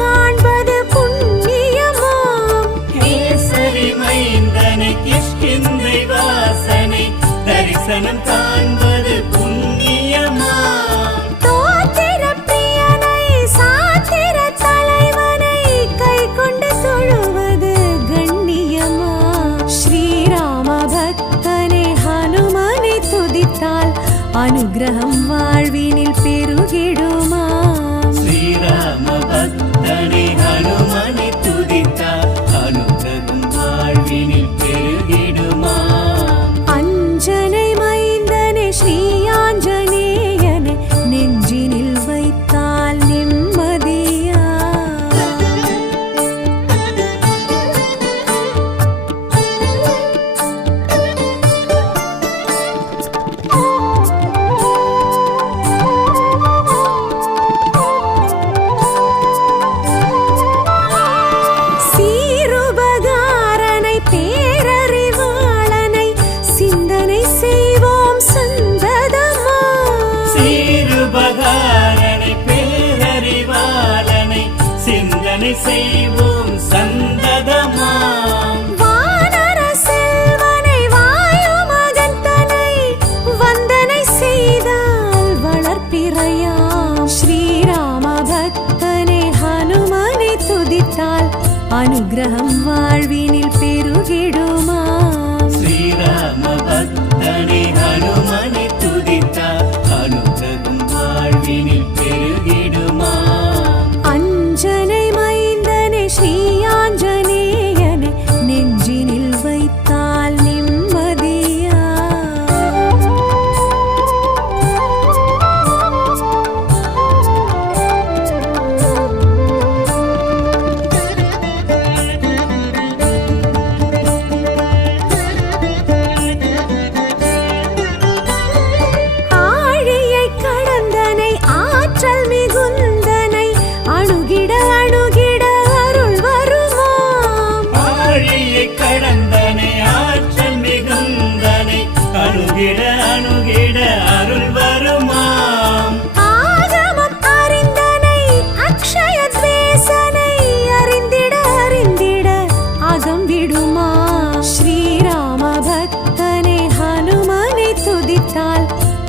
காண்பது புண்ணியமாம். கேசரி மைந்தனை கிஷ்கிந்தை வாசனை தரிசனம் காண்பது புண்ணியமாம். தோத்திர பிரியனை சாத்திர தலைவனை கை கொண்டு தொழுவது கண்ணியமாம். ஸ்ரீராம பக்தனை ஹனுமனை துதித்தால் அனுகிரகம் வாழ்வினில் பெருகிடுமாம். ஸ்ரீராம பக்தனை ஹனுமனை துதித்தால் அனுகிரகம் வாழ்வினில் பெருகிடுமாம். அஞ்சனை மைந்தனை ஸ்ரீ ஆஞ்சநேயனை நெஞ்சினில் வைத்தால் நிம்மதியா. சீருபகாரனை பேரறிவாளனை சிந்தனை செய்வோம் சந்ததமா. சீருபகாரனை பேரறிவாளனை சிந்தனை செய்வோம் சந்ததமாம். வானர செல்வனை வாயு மகந்தனை வந்தனை செய்தால் வளர்ப்பிறையாம். ஸ்ரீராம பக்தனை ஹனுமனை துதித்தால் அனுகிரகம் வாழ்வினில் பெருகிடுமாம். ஸ்ரீராம பக்தனை ஹனுமனை துதித்தால் அனுகிரகம் வாழ்வினில் பெருகிடுமாம். அஞ்சனை மைந்தனை ஸ்ரீ ஆஞ்சநேயனை நெஞ்சினில் வைத்தால் நிம்மதியா. ஆழியை கடந்தனை ஆற்றல் மிகுந்தனை அணுகிட அணுகிட அருள் வருமாம். ஆழியை கடந்தனை ஆற்றல் மிகுந்தனை அணுகிட அணுகிட அருள் வருமாம். ஆகமம் அறிந்தனை அக்ஷய தேசனை அறிந்திட அறிந்திட அகம் விடுமா. ஸ்ரீராம பக்தனை ஹனுமனை துதித்தால்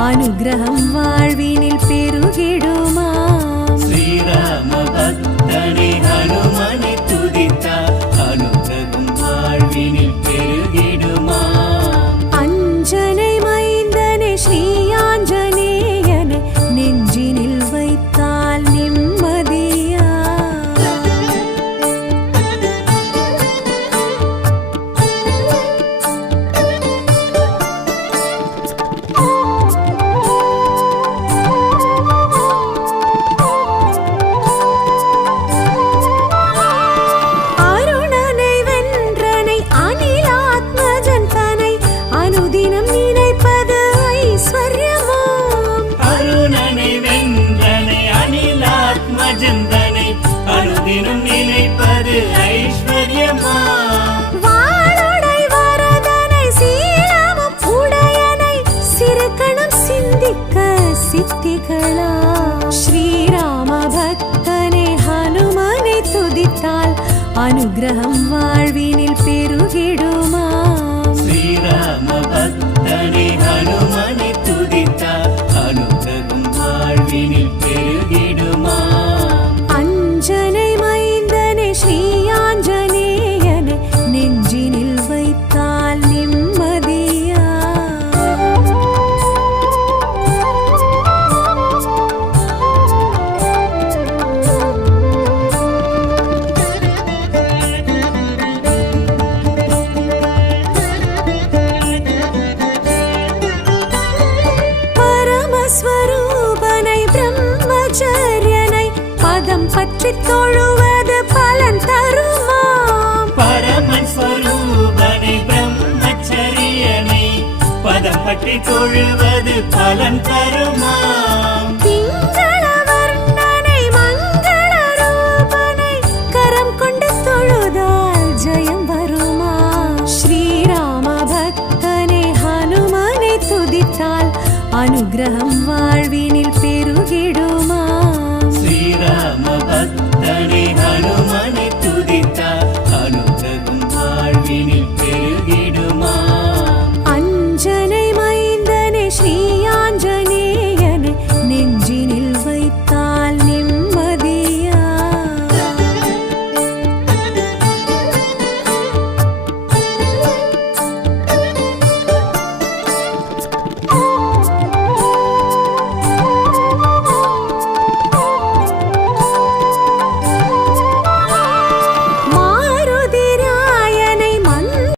அனுகிரகம் வாழ்வினில் பெருகிடுமாம். ஸ்ரீராம பக்தனை ஹனுமனை துதித்தால் அனுகிரகம் வாழ்வினில் பெருகிடுமாம். அஞ்சனை மைந்தனை ஸ்ரீ ஆஞ்சநேயனை நெஞ்சினில் வைத்தால் நிம்மதியா. அருணனை வென்றனை அனிலாத்மஜன் தனை அனுதினம் நினைப்பது ஐஸ்வர்யமாம். அருணனை வென்றனை அனிலாத்மஜந்தனை அனுதினம் நினைப்பது ஐஸ்வர்யமாம். வாளுடை வரதனை சீலமும் உடையனை சிறுகணம் சிந்திக்க சித்திகளா. ஸ்ரீராம பக்தனை ஹனுமனை துதித்தால் அனுகிரகம் வாழ்வினில் பெருகிடுமாம். ஸ்ரீராம பக்தனை ஹனுமனை துதித்தால் அனுகிரகம் வாழ்வினில் பெருகிடுமாம். அஞ்சனை மைந்தனை ஸ்ரீ ஆஞ்சநேயனை நெஞ்சினில் வைத்தால் நிம்மதியா. பரமஸ்வரூபனை பிரம்மச்சரியனை பதம் பற்றி தொழுவது பலன் தருமாம். பரமஸ்வரூபனை பிரம்மச்சரியனை பதம் பற்றி தொழுவது பலன் தருமாம். திங்கள வர்ணனை மங்கள ரூபனை கரம் கொண்டு தொழுதால் ஜெயம் வருமா. ஸ்ரீராம பக்தனை ஹனுமனை துதித்தால் அனுகிரகம் வாழ்வினில் பெருகிடும்.